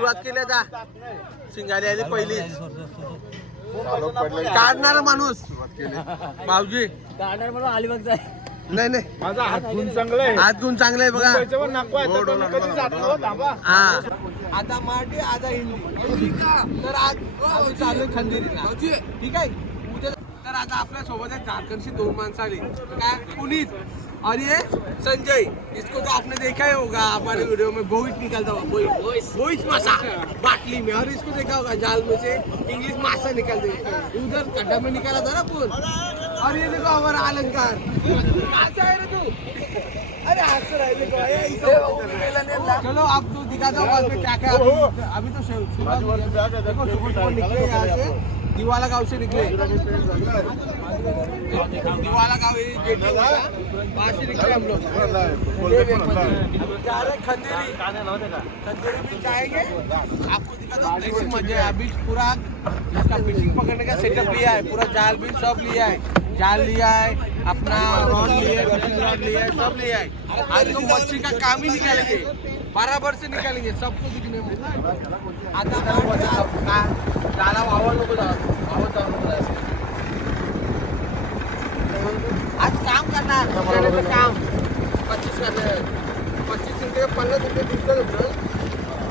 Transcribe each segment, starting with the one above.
सुरुवात केली जा शिंगारी आली पहिली काढणारा माणूस भाऊजी काढणार म्हणून अलिबाग जाय नाही नाही माझा हात गुण चांगला आहे. हात गुण चांगले आहे बघा कधी जात नव्हतं, थांबा. हा आता मराठी आता हिंदी तर आज चालू आहे खंदेरीला ठीक आहे उद्या तर आता आपल्या सोबत एक झारखंडची 2 माणसं आली काय पुनीत और ये संजय इसको तो आपने देखा ही होगा हमारे वीडियो में बोइट निकलता हुआ बोइट मासा बाटली में और इसको देखा होगा जाल में से इंग्लिश मासा निकलते उधर गड्ढा में निकाला था ना पुल और ये देखो हमारा अलंकार कहाँ है रे तू अरे हंस रहा है देखो चलो आप तो दिखा दो बाद में क्या क्या अभी तो सुबह निकले यहाँ से दिवाला गांव से निकले दिवाला गांव वहाँ से निकले हम लोग जा रहे खंदेरी भी जाएंगे आपको दिखाता हूँ कैसी मजा है अभी पूरा इसका फिशिंग पकड़ने का सेटअप लिया है पूरा जाल भी सब लिया है जाल लिया है अपना रॉड लिया है फिशिंग रॉड लिया है सब लिया है आज तो मच्छी का काम ही निकालेंगे बराबर से निकालेंगे सबको दिखने में आता जाला वावर नको वावर जाऊ आज काम करणार काम 25 करणार 25 रुपये 50 रुपये दिवसाला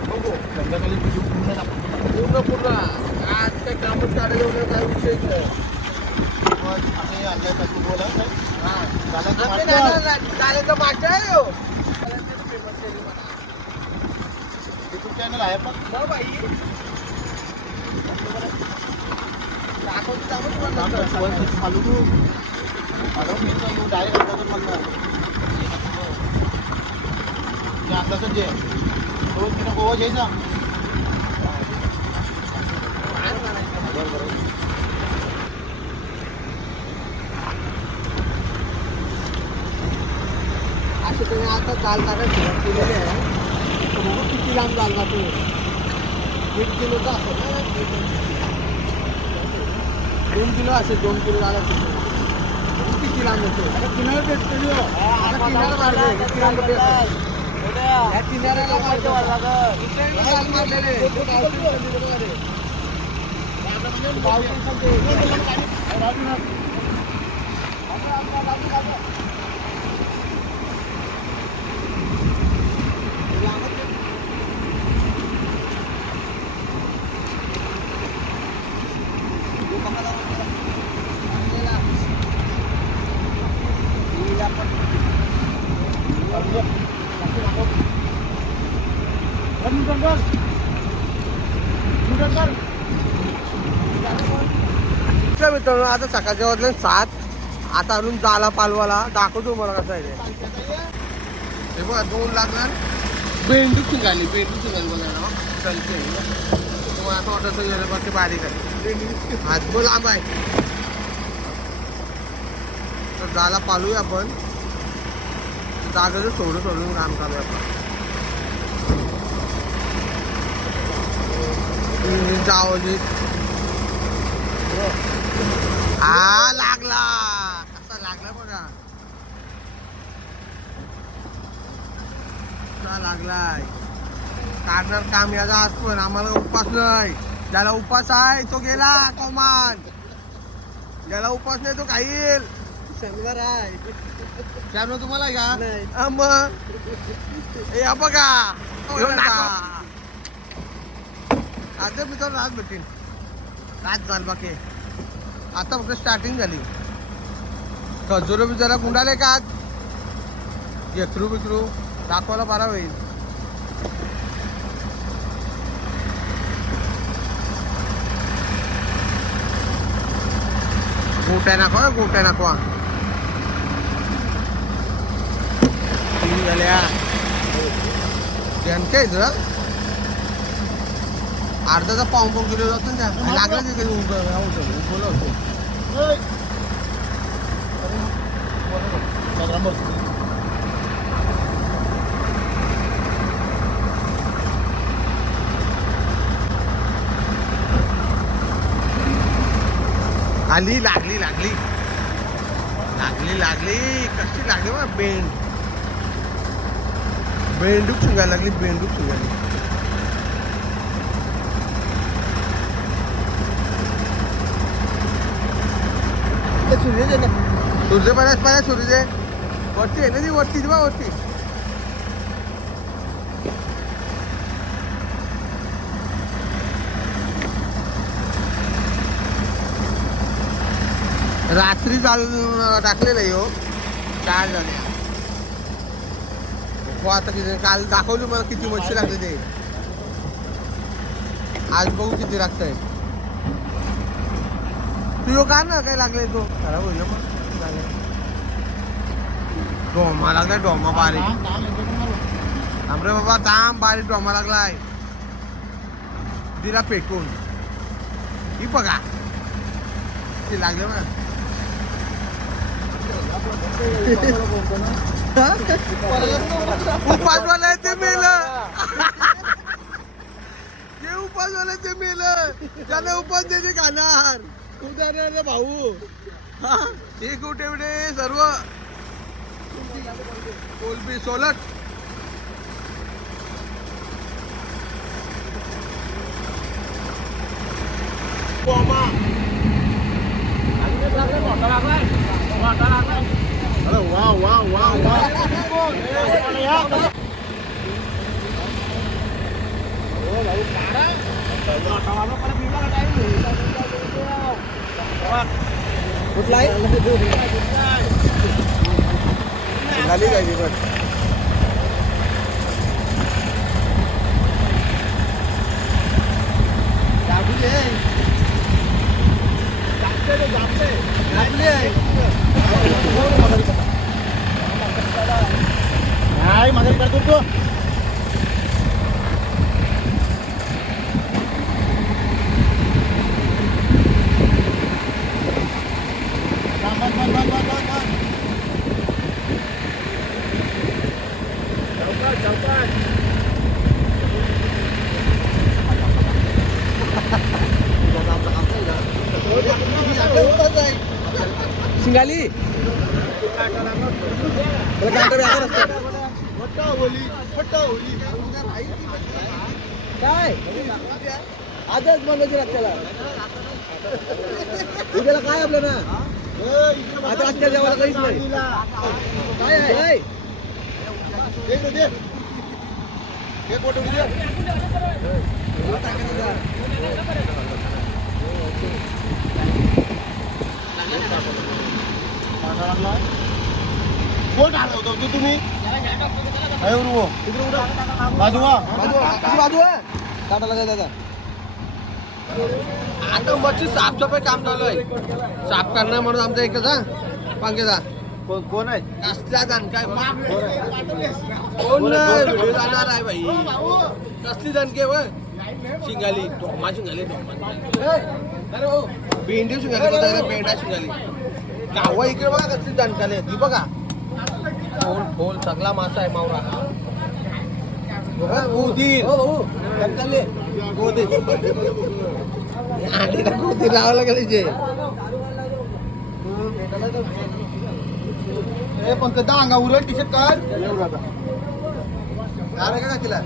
बघू पूर्ण आज काही कामच काढायला एवढं काय विषयच नाही चालेल मागच्या आहे युट्यूब चॅनल आहे पण अंदाज जे रोज तिने गोवा घ्यायचा असे तुम्ही आता जाल टाकायला सुरुवात केलेली आहे किती लांब जाल जातो 1 किलोचा असेल ना 2 किलो असेल 2 किलो झाला किती लांब येतो किनारा भेटतो किनारा मारले या किनाऱ्याला मारतो मारलेले मित्रांनो आता सकाळच्या वाजले 7 आता अजून जाला पालवाला दाखवतो मला कसं आहे ते बघा 2 लागणार बेंडूक निघाली बघायला चलते तुम्हाला असं वाटतं ते बारीक आहे हात बोल लांब आहे तर जाला पालूया आपण जागेचं सोडून काम चालू आहे आपण जावली हा लागला कसा लागला बघा लागलाय काढणार काम याचा आज पण आम्हाला उपास नाही ज्याला उपास आहे तो गेला कमान ज्याला उपास नाही तो खाईल शनिवार आहे त्यामुळे तुम्हाला का मग हे बघा आता मी तर रात भेटेन रात झाल बाकी आता फक्त स्टार्टिंग झाली खजुरो बिजारा गुंडाले का घेतरू बिकरू दाखवायला बरा होईल गोट्या नाखवा झाल्या त्यांच्या इथं अर्धाचा पाऊन किलो जातो ना लागला ते कधी उभं होतो आली लागली कशी लागली बा बेंडूक शिंगायला लागली सूर्य सूर्य पाण्यात सूर्य वरती आहे ना ती वरती बा वरती. रात्री टाकलेलं आहे हो 4 जण. हो आता किती काल दाखवली मला किती मच्छी लागले ते. आज बघू किती लागतंय. तू का ना काय लागलंय तो खराब होईल मग. डोमा लागलाय डोमा बारीक. आमरे बाबा थांब बारीक डोमा लागलाय. दिला पेटून ही बघा ते लागले मला. उपासवाला ते मेलं. जे उपासवाला ते मेलं त्याला उपास देते खाणार. उदाहरण भाऊ हे कुठे सर्व कोलबी सोलट. अरे वाह वाह वाह वाह. कुठला झाली काय ती पण. नाही माझ्या करतो तो. शिंगाली काय आजच बनवायची रात्याला. उद्याला काय आपलं ना आता रात्या जेवायला काहीच नाही. काय आहे कोण होतो तू तुम्ही बाजू बाजू आहे काटाला काय दादा. आता मच्छी साफसफाई काम चालू आहे. साफ करणार म्हणून आमचा एकच पांगेचा कोण आहे कसला जण काय कोण व्हिडिओ जाणार आहे भाई. कसली दणके व शिंगाली टोमा शिंगाली भेंडी शिंगाली पेंडा शिंगाली कावा इकडे बघा कसली दणकाले ती बघा. खोल खोल सगळा मासा आहे मावरा. गोदीर दणकाले गोदीर आणि गोदीर लावावं लागेल जे. पंकजा अंगावर टी शर्ट काढ. अरे का तिला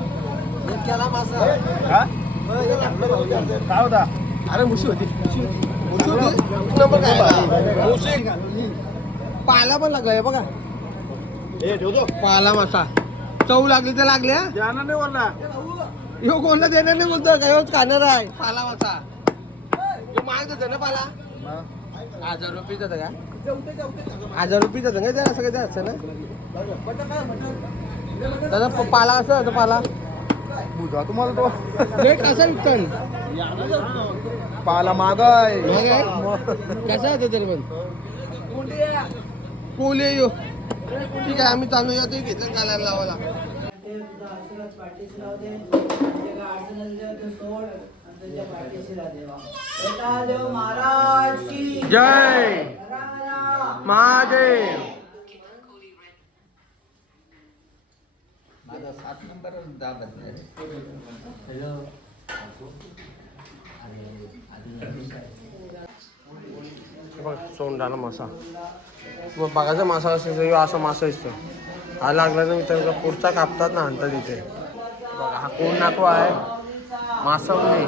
केला मासा काय होता. अरे मुशी होती नंबर काय मुशी. पाला पण लागलाय बघा. ठेवतो पाला मासा चव लागली तर लागल्या. जाणार नाही वरला. ह्यो कोणला देणार नाही बोलतो काय खाणार आहे पाला मासा. माग जातं ना पाला 1000 रुपये जातं का 1000 रुपये जातं काय त्याला सगळं द्यायचं ना दादा. पाला असं होतं पाला बुधा तुम्हाला तो रेट कसा विकतान पाला मागाय महाग आहे कसा होतं तरी पण कोले यो. ठीक आहे आम्ही चालू येतो घेतलं घालायला लावायला. जय महादेव. सोंडाला मासा मग बघायचा मासा असेल असा मासा असतो. हा लागला तर मित्रांनो पुढचा कापतात ना आणतात इथे बघा. हा कोण नाको आहे मासा उडे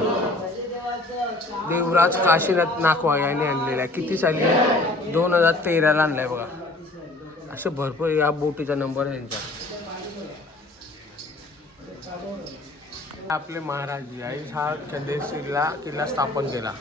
देवराज काशीनाथ नाकवा यांनी आणलेला आहे. किती साली 2013ला आणलाय बघा. असे भरपूर या बोटीचा नंबर आहे त्यांचा. आपले महाराज आई हा चंदेश्वरीला किल्ला स्थापन केला.